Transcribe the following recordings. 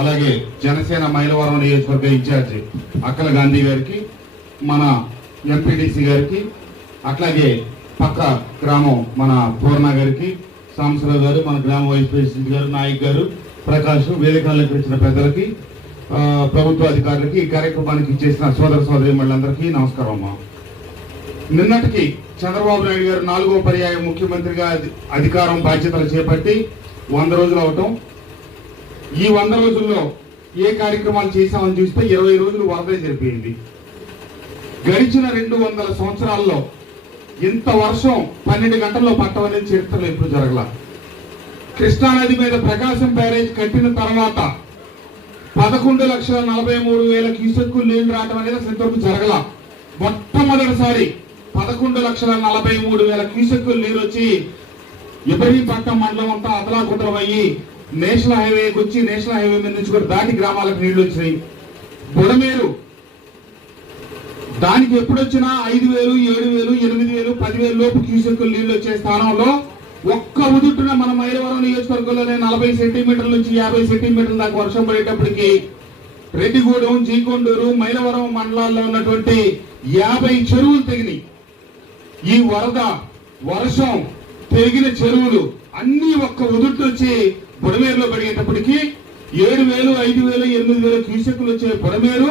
అలాగే జనసేన మైలవరం నియోజకవర్గ ఇన్ఛార్జి అక్కల గాంధీ గారికి, మన ఎంపీటీసీ గారికి, అట్లాగే పక్క గ్రామం మన పూర్ణ గారికి, సాంబశివరావు గారు, మన గ్రామ వైస్ ప్రెసిడెంట్ గారు, నాయక్ గారు, ప్రకాష్, వేదికలకు వచ్చిన పెద్దలకి, ప్రభుత్వ అధికారులకి, ఈ కార్యక్రమానికి ఇచ్చేసిన సోదర సోదరీమణులందరికీ నమస్కారం అమ్మా. నిన్నటికి చంద్రబాబు నాయుడు గారు 4వ పర్యాయం ముఖ్యమంత్రిగా అధికారం బాధ్యతలు చేపట్టి 100 రోజులు అవటం. ఈ 100 రోజుల్లో ఏ కార్యక్రమాలు చేశామని చూస్తే 20 రోజులు వరద జరిపోయింది. గడిచిన 200 సంవత్సరాల్లో ఇంత వర్షం 12 గంటల్లో పట్టం అనేది చరిత్రలో ఎప్పుడు జరగల. కృష్ణానది మీద ప్రకాశం బ్యారేజ్ కట్టిన తర్వాత 11,43,000 క్యూసెక్కులు నీళ్లు రావడం అనేది ఇంతవరకు జరగల. మొట్టమొదటిసారి 11,43,000 క్యూసెక్కులు నీరు వచ్చి ఇబ్రహీంపట్నం మండలం అంతా అతలాకుతలమయ్యి నేషనల్ హైవేకి వచ్చి నేషనల్ హైవే మీద నుంచి కూడా దాటి గ్రామాలకు నీళ్లు వచ్చినాయి. బుడమేరు దానికి ఎప్పుడొచ్చినా 5,000, 7,000, 8,000, 10,000 లోపు క్యూసెక్కులు నీళ్లు వచ్చే స్థానంలో ఒక్క ఉదుటున మన మైలవరం నియోజకవర్గంలోనే 40 సెంటీమీటర్ల నుంచి 50 సెంటీమీటర్ల దాకా వర్షం పడేటప్పటికి రెడ్డిగూడెం, జీకొండూరు, మైలవరం మండలాల్లో ఉన్నటువంటి 50 చెరువులు తెగినాయి. ఈ వరద వర్షం తెగిన చెరువులు అన్ని ఒక్క ఉదుటు వచ్చి బుడమేరులో పడిగేటప్పటికి 7,000, 5,000, 8,000 క్యూసెక్కులు వచ్చే బుడమేరు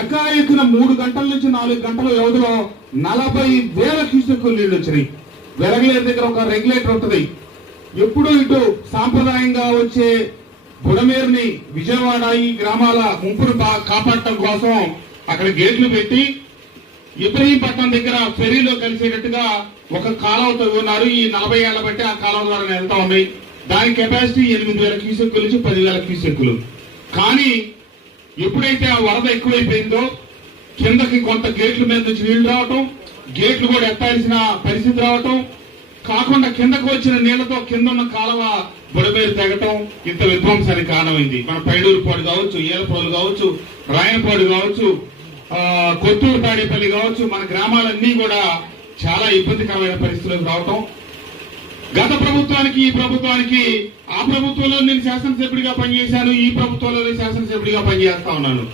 ఎకాఎక్కున 3 గంటల నుంచి 4 గంటల వ్యవధిలో 40,000 క్యూసెక్కులు నీళ్లు వచ్చినాయి. వెలగలేరు దగ్గర ఒక రెగ్యులేటర్ ఉంటుంది. ఎప్పుడూ ఇటు సాంప్రదాయంగా వచ్చే బుడమేరుని విజయవాడ ఈ గ్రామాల ముంపును కాపాడటం కోసం అక్కడ గేట్లు పెట్టి ఇబ్రహీంపట్నం దగ్గర ఫెరీలో కలిసేటట్టుగా ఒక కాలువతో ఉన్నారు. ఈ 40 ఏళ్ల బట్టి ఆ కాలువ ద్వారా వెళ్తా ఉన్నాయి. దాని కెపాసిటీ 8,000 క్యూసెక్కుల నుంచి 10,000 క్యూసెక్కులు. కానీ ఎప్పుడైతే ఆ వరద ఎక్కువైపోయిందో కిందకి కొంత గేట్ల మీద నుంచి నీళ్లు రావటం, గేట్లు కూడా ఎత్తాల్సిన పరిస్థితి రావటం కాకుండా కిందకు వచ్చిన నీళ్లతో కింద ఉన్న కాలువ బుడమేరు తెగటం ఇంత విధ్వంసానికి కారణమైంది. మన పైడూరుపాడు కావచ్చు, ఏలపాడు కావచ్చు, రాయనపాడు కావచ్చు, కొత్తూరు తాడేపల్లి కావచ్చు, మన గ్రామాలన్నీ కూడా చాలా ఇబ్బందికరమైన పరిస్థితులకు రావటం. గత ప్రభుత్వానికి ఈ ప్రభుత్వానికి, ఆ ప్రభుత్వంలో నేను శాసనసభ్యుడిగా పనిచేశాను, ఈ ప్రభుత్వంలో శాసనసభ్యుడిగా పనిచేస్తా ఉన్నాను.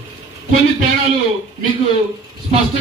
కొన్ని తేడాలు మీకు స్పష్టంగా